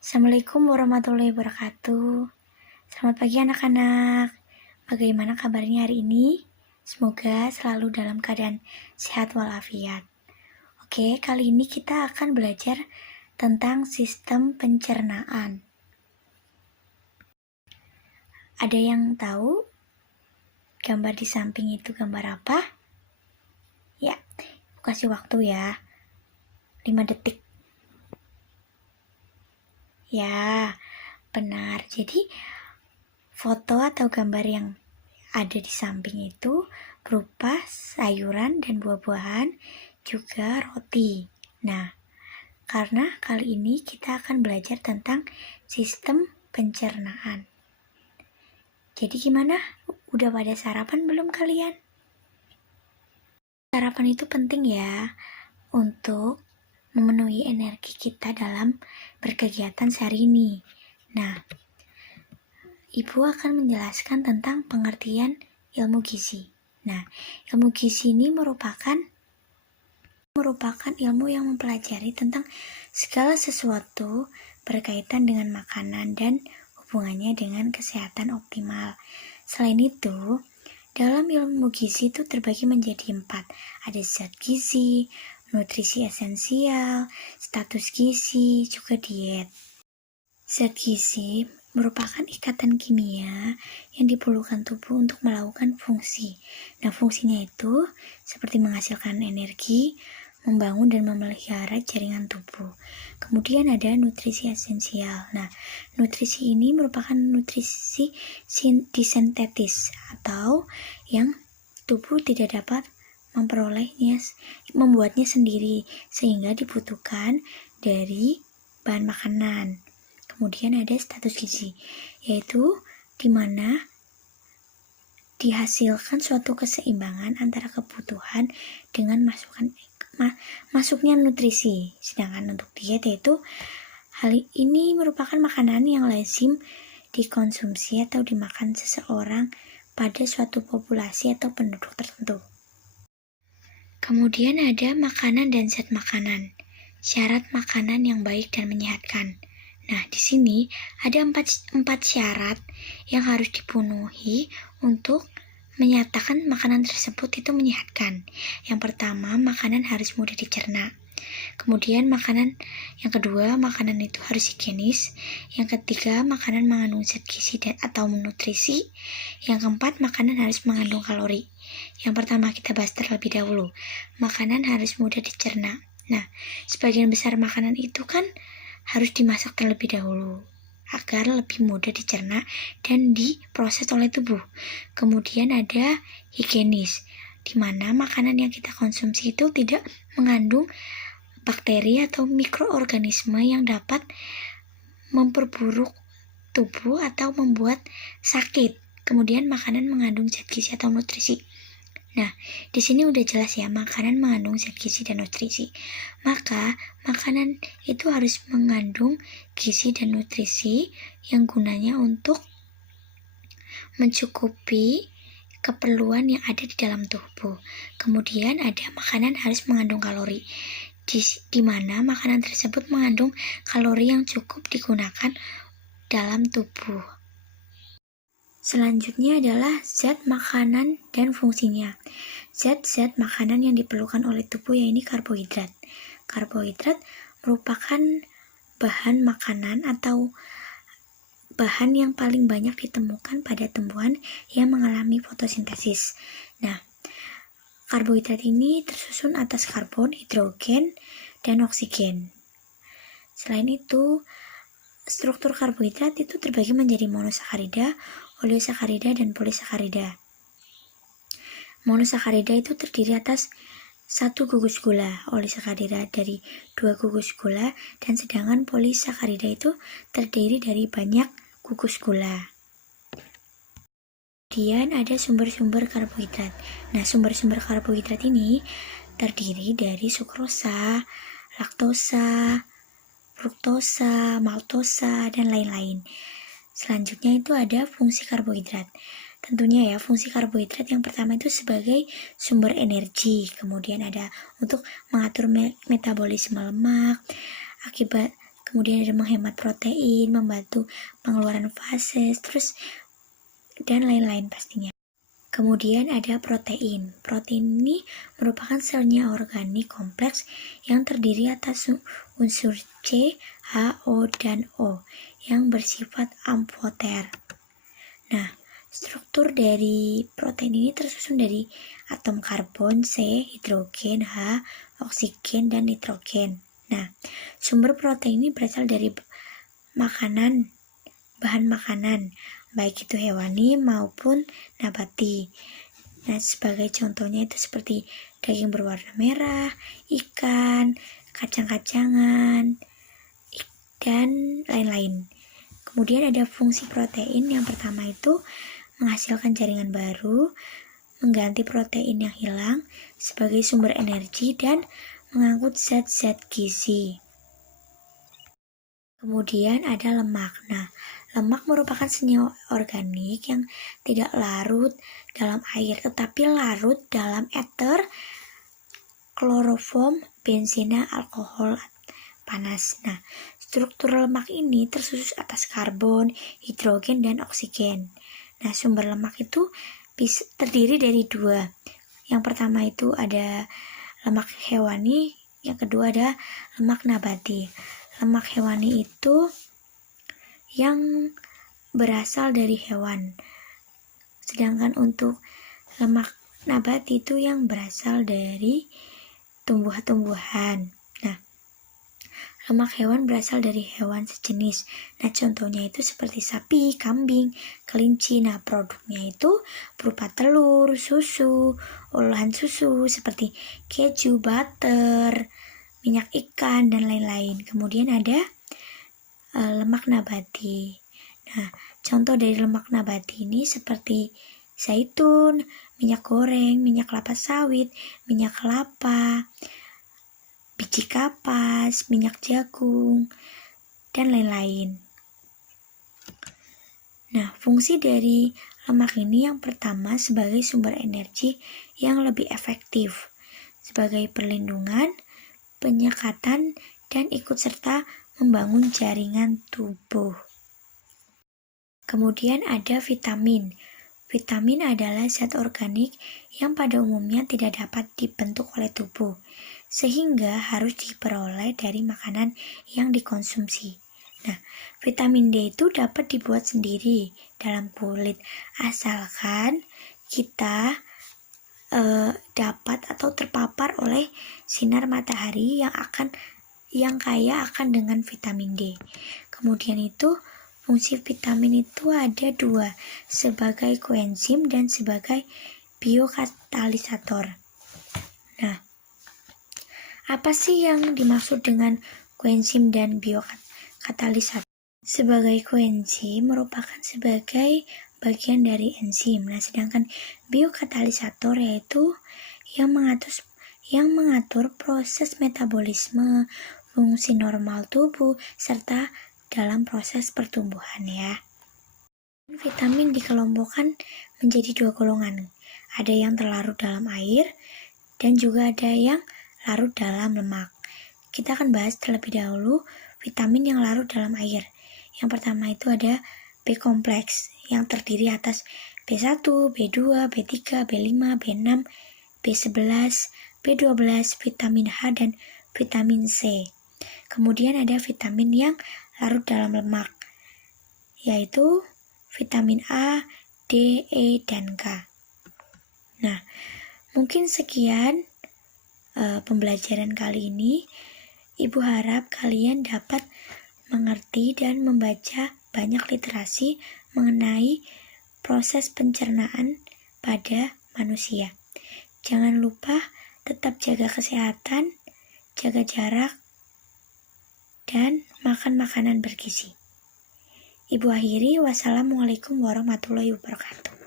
Assalamualaikum warahmatullahi wabarakatuh. Selamat pagi anak-anak. Bagaimana kabarnya hari ini? Semoga selalu dalam keadaan sehat walafiat. Oke, kali ini kita akan belajar tentang sistem pencernaan. Ada yang tahu gambar di samping itu gambar apa? Ya, kasih waktu ya. 5 detik. Ya, benar. Jadi, foto atau gambar yang ada di samping itu berupa sayuran dan buah-buahan, juga roti. Nah, karena kali ini kita akan belajar tentang sistem pencernaan. Jadi gimana? Udah pada sarapan belum kalian? Sarapan itu penting ya untuk memenuhi energi kita dalam berkegiatan sehari ini. Nah, Ibu akan menjelaskan tentang pengertian ilmu gizi. Nah, ilmu gizi ini merupakan ilmu yang mempelajari tentang segala sesuatu berkaitan dengan makanan dan hubungannya dengan kesehatan optimal. Selain itu, dalam ilmu gizi itu terbagi menjadi 4. Ada zat gizi, nutrisi esensial, status gizi, juga diet. Zat gizi merupakan ikatan kimia yang diperlukan tubuh untuk melakukan fungsi. Nah, fungsinya itu seperti menghasilkan energi, membangun dan memelihara jaringan tubuh. Kemudian ada nutrisi esensial. Nah, nutrisi ini merupakan nutrisi disintetis atau yang tubuh tidak dapat membuatnya sendiri sehingga dibutuhkan dari bahan makanan. Kemudian ada status gizi, yaitu di mana dihasilkan suatu keseimbangan antara kebutuhan dengan masuknya nutrisi. Sedangkan untuk diet yaitu hal ini merupakan makanan yang lazim dikonsumsi atau dimakan seseorang pada suatu populasi atau penduduk tertentu. Kemudian ada makanan dan zat makanan. Syarat makanan yang baik dan menyehatkan. Nah, di sini ada empat syarat yang harus dipenuhi untuk menyatakan makanan tersebut itu menyehatkan. Yang pertama, makanan harus mudah dicerna. Kemudian yang kedua, makanan itu harus higienis. Yang ketiga, makanan mengandung zat gizi atau nutrisi. Yang keempat, makanan harus mengandung kalori. Yang pertama kita bahas terlebih dahulu. Makanan harus mudah dicerna. Nah, sebagian besar makanan itu kan harus dimasak terlebih dahulu agar lebih mudah dicerna dan diproses oleh tubuh. Kemudian ada higienis, di mana makanan yang kita konsumsi itu tidak mengandung bakteri atau mikroorganisme yang dapat memperburuk tubuh atau membuat sakit. Kemudian makanan mengandung zat gizi atau nutrisi. Nah, di sini udah jelas ya, makanan mengandung zat gizi dan nutrisi. Maka, makanan itu harus mengandung gizi dan nutrisi yang gunanya untuk mencukupi keperluan yang ada di dalam tubuh. Kemudian ada makanan harus mengandung kalori, di mana makanan tersebut mengandung kalori yang cukup digunakan dalam tubuh. Selanjutnya adalah zat makanan dan fungsinya. Zat-zat makanan yang diperlukan oleh tubuh yaitu karbohidrat. Karbohidrat merupakan bahan makanan atau bahan yang paling banyak ditemukan pada tumbuhan yang mengalami fotosintesis. Nah, karbohidrat ini tersusun atas karbon, hidrogen, dan oksigen. Selain itu, struktur karbohidrat itu terbagi menjadi monosakarida, oleosakarida, dan polisakarida. Monosakarida itu terdiri atas 1 gugus gula, olisakarida dari 2 gugus gula, dan sedangkan polisakarida itu terdiri dari banyak gugus gula. Kemudian ada sumber-sumber karbohidrat. Nah, sumber-sumber karbohidrat ini terdiri dari sukrosa, laktosa, fruktosa, maltosa, dan lain-lain. Selanjutnya itu ada fungsi karbohidrat. Tentunya ya, fungsi karbohidrat yang pertama itu sebagai sumber energi. Kemudian ada untuk mengatur metabolisme lemak. kemudian ada menghemat protein, membantu pengeluaran fases, terus dan lain-lain pastinya. Kemudian ada protein. Protein ini merupakan selnya organik kompleks yang terdiri atas unsur C, H, O, dan O yang bersifat amphoter. Nah, struktur dari protein ini tersusun dari atom karbon, C, hidrogen, H, oksigen, dan nitrogen. Nah, sumber protein ini berasal dari bahan makanan, baik itu hewani maupun nabati. Nah, sebagai contohnya itu seperti daging berwarna merah, ikan, kacang-kacangan, dan lain-lain. Kemudian ada fungsi protein. Yang pertama itu menghasilkan jaringan baru, mengganti protein yang hilang sebagai sumber energi, dan mengangkut zat-zat gizi. Kemudian ada lemak. Nah, lemak merupakan senyawa organik yang tidak larut dalam air, tetapi larut dalam ether, kloroform, benzena, alkohol panas. Nah, struktur lemak ini tersusun atas karbon, hidrogen, dan oksigen. Nah, sumber lemak itu terdiri dari dua. Yang pertama itu ada lemak hewani, yang kedua ada lemak nabati. Lemak hewani itu yang berasal dari hewan, sedangkan untuk lemak nabati itu yang berasal dari tumbuh-tumbuhan. Nah, lemak hewan berasal dari hewan sejenis. Nah, contohnya itu seperti sapi, kambing, kelinci. Nah, produknya itu berupa telur, susu, olahan susu seperti keju, butter, minyak ikan, dan lain-lain. Kemudian ada lemak nabati. Nah, contoh dari lemak nabati ini seperti zaitun, minyak goreng, minyak kelapa sawit, minyak kelapa, biji kapas, minyak jagung, dan lain-lain. Nah, fungsi dari lemak ini yang pertama sebagai sumber energi yang lebih efektif, sebagai perlindungan, penyekatan, dan ikut serta membangun jaringan tubuh. Kemudian ada vitamin. Vitamin adalah zat organik yang pada umumnya tidak dapat dibentuk oleh tubuh, sehingga harus diperoleh dari makanan yang dikonsumsi. Nah, vitamin D itu dapat dibuat sendiri dalam kulit, asalkan kita dapat atau terpapar oleh sinar matahari yang kaya akan dengan vitamin D. Kemudian itu fungsi vitamin itu ada dua, sebagai koenzim dan sebagai biokatalisator. Nah, apa sih yang dimaksud dengan koenzim dan biokatalisator? Sebagai koenzim merupakan sebagai bagian dari enzim. Nah, sedangkan biokatalisator yaitu yang mengatur proses metabolisme, fungsi normal tubuh, serta dalam proses pertumbuhan ya. Vitamin dikelompokkan menjadi dua golongan. Ada yang terlarut dalam air dan juga ada yang larut dalam lemak. Kita akan bahas terlebih dahulu vitamin yang larut dalam air. Yang pertama itu ada B kompleks yang terdiri atas B1, B2, B3, B5, B6, B11, B12, vitamin H, dan vitamin C. Kemudian ada vitamin yang larut dalam lemak, yaitu vitamin A, D, E, dan K. Nah, mungkin sekian pembelajaran kali ini. Ibu harap kalian dapat mengerti dan membaca banyak literasi mengenai proses pencernaan pada manusia. Jangan lupa tetap jaga kesehatan, jaga jarak, dan makan makanan bergizi. Ibu akhiri, wassalamualaikum warahmatullahi wabarakatuh.